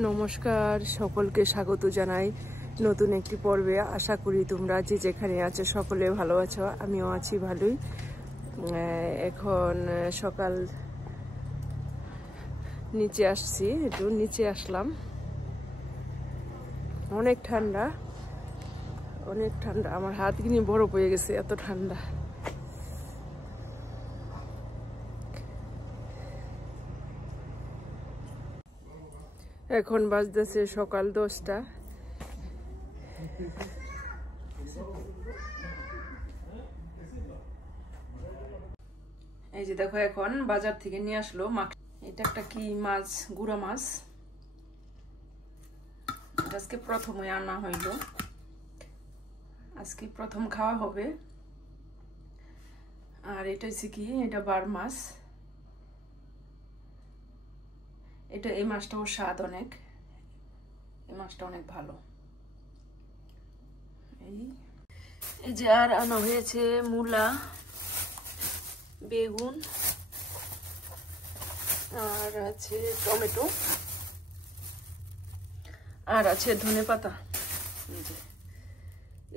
নমস্কার, সকলকে স্বাগত জানাই নতুন একটি পর্বে। আশা করি তোমরা যে যেখানে আছো সকলে ভালো আছো, আমিও আছি ভালোই। এখন সকাল, নিচে আসছি, একটু নিচে আসলাম। অনেক ঠান্ডা, অনেক ঠান্ডা, আমার হাত কিনে বরফ হয়ে গেছে, এত ঠান্ডা। এখন বাজতেছে সকাল 10টা। এই যে দেখো, এখন বাজার থেকে নিয়ে আসলো মাছ। এটা একটা কি মাছ, গুড়া মাছ। আজকে প্রথমে আনা হইল, আজকে প্রথম খাওয়া হবে। আর এটা হচ্ছে কি, এটা বার মাছ। এটা এই মাছটাও স্বাদ অনেক, এই মাছটা অনেক ভালো। এই যে আর আনা হয়েছে মূলা, বেগুন, আর আছে টমেটো, আর আছে ধনেপাতা।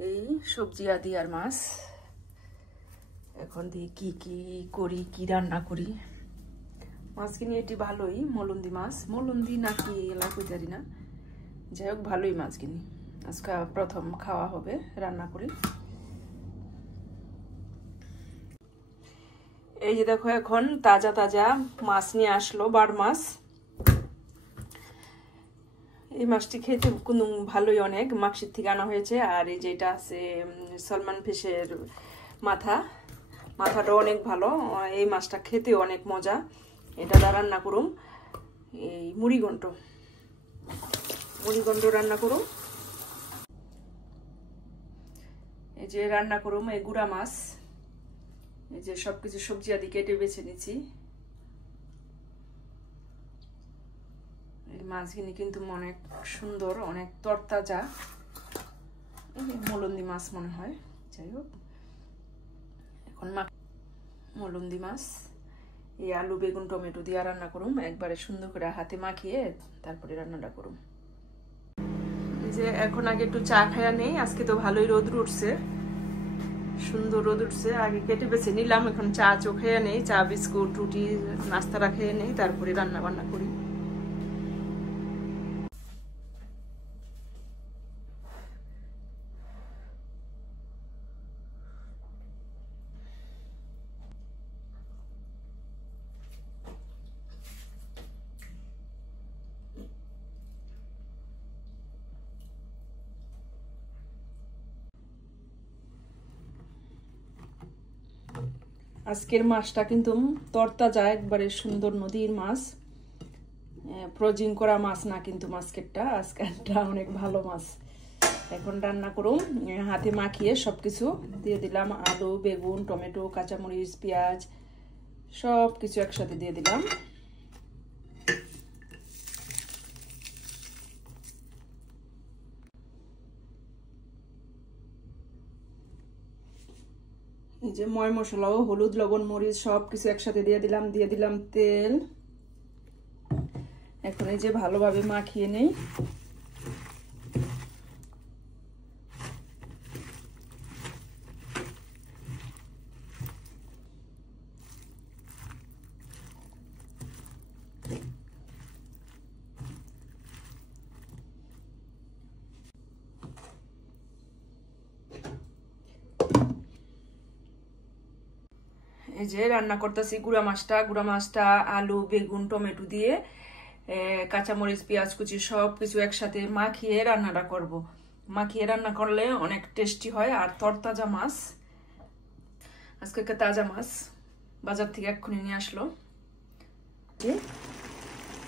এই সবজি আদি আর মাছ। এখন দিয়ে কি কি করি, কি রান্না করি। মাছ কিনে এটি ভালোই, মলন্দি মাছ, মলন্দি নাকি এলাকা জানি না, যাই হোক ভালোই মাছ কিনি। আজকে প্রথম খাওয়া হবে, রান্না করি। এই যে দেখো, এখন তাজা তাজা মাছ নিয়ে আসলো, বার মাছ। এই মাছটি খেতে কোনো ভালোই, অনেক মাক্সির থেকে আনা হয়েছে। আর এই যে এটা আছে সালমান ফিশের মাথা, মাথাটা অনেক ভালো। এই মাছটা খেতে অনেক মজা। এটা দা রান্না করুম এই মুড়িঘণ্ট রান্না করুম। এই যে রান্না করুম এই গুড়া মাছ। এই যে সবকিছু সবজি আদি কেটে বেছে নিচ্ছি। এই মাছগুলি কিন্তু অনেক সুন্দর, অনেক তরতাজা। মলন্দি মাছ মনে হয়, যাই হোক। এখন মলন্দি মাছ এই আলু বেগুন টমেটো দিয়ে রান্না করুম, একবারে সুন্দর করে হাতে মাখিয়ে তারপরে রান্নাটা করুম। এই যে এখন আগে একটু চা খায়া নেই, আজকে তো ভালোই রোদ উঠছে, সুন্দর রোদ উঠছে। আগে কেটে বেছে নিলাম, এখন চা খেয়ে নেই, চা বিস্কুট রুটি নাস্তাটা খেয়ে নেই, তারপরে রান্না বান্না করি। আজকের মাছটা কিন্তু তরতাজা, একবারে সুন্দর নদীর মাছ, ফ্রোজিং করা মাছ না কিন্তু মাছকেটটা, আজকেরটা অনেক ভালো মাছ। এখন রান্না করুম, হাতে মাখিয়ে সবকিছু দিয়ে দিলাম, আলু বেগুন টমেটো কাঁচামরিচ পেঁয়াজ সব কিছু একসাথে দিয়ে দিলাম। এই যে ময় মশলাও, হলুদ লবণ মরিচ সব কিছু একসাথে দিয়ে দিলাম তেল। এখন এই যে ভালোভাবে মাখিয়ে নেই। এই যে রান্না করতেছি গুঁড়া মাছটা আলু বেগুন টমেটো দিয়ে কাঁচামরিচ পেঁয়াজ কুচি সব কিছু একসাথে মাখিয়ে রান্নাটা করব। মাখিয়ে রান্না করলে অনেক টেস্টি হয়। আর তরতাজা মাছ, আজকে তাজা মাছ বাজার থেকে এক্ষুনি নিয়ে আসলো।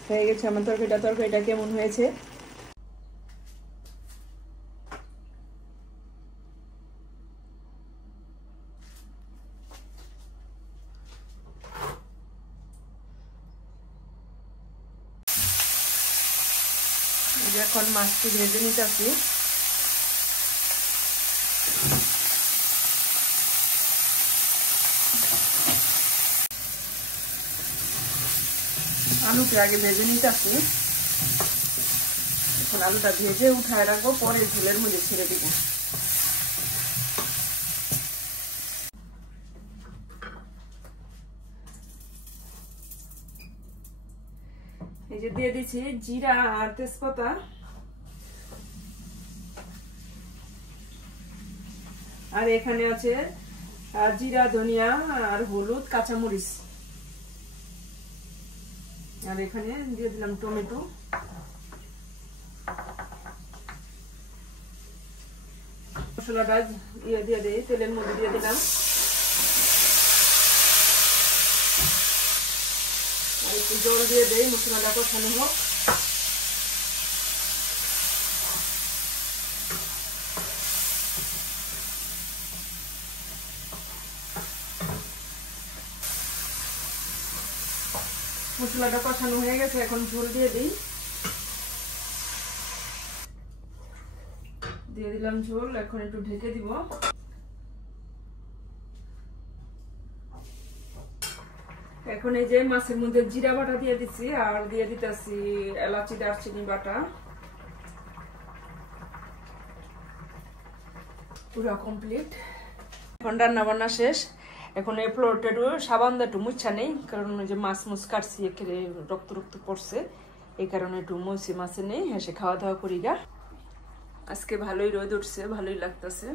হয়ে গেছে আমার তরকারিটা কেমন হয়েছে? এখন মাছটি ভেজে নিতেছি। আলুকে আগে ভেজে নিতেছি। এখন আলুটা ভেজে উঠায় রাখবো, পরে ঝোলের মধ্যে ছেড়ে দিব। এই যে দিয়ে দিচ্ছি জিরা আর তেজপাতা, আর এখানে আছে জিরা, ধনিয়া আর হলুদ, কাঁচামরিচ, আর এখানে দিয়ে দিলাম টমেটো। মশলাটা দিয়ে দিই, তেলের মধ্যে দিয়ে দিলাম, আর একটু জল দিয়ে দেই, মশলাটা কষানো হোক। মশলাটা কষানো হয়ে গেছে, এখন ঝোল দিয়ে দিই। দিয়ে দিলাম ঝোল, এখন একটু ঢেকে দিব। এখন এই যে মাছের মধ্যে জিরা বাটা দিয়ে দিচ্ছি, আর দিয়ে দিতেছি এলাচি, দারচিনি বাটা। পুরো কমপ্লিট। এখন রান্না বান্না শেষ। এখন এই প্লেটটা একটু সাবান দিয়ে একটু মুছা নেই, কারণ ওই যে মাছ মুছ কাটছি একেবারে রক্ত রক্ত পড়ছে, এই কারণে একটু মুছি মাছে নেই, হেসে খাওয়া দাওয়া করি গা। আজকে ভালোই রোদ উঠছে, ভালোই লাগতেছে।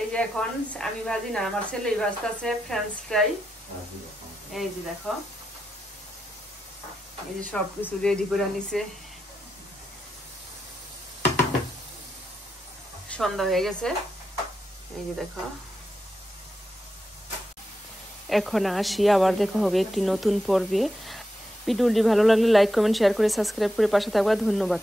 এই যে এখন আমি ভাজি না, আমার ছেলেই ভাজতেছে ফ্রেঞ্চ ফ্রাই। এই যে দেখো, এই যে সবকিছু রেডি করে নিছে। সন্ধ্যা হয়ে গেছে, এই যে দেখো। এখন আসি, আবার দেখা হবে একটি নতুন পর্বে। ভিডিওটি ভালো লাগলে লাইক, কমেন্ট, শেয়ার করে সাবস্ক্রাইব করে পাশে থাকবা। ধন্যবাদ।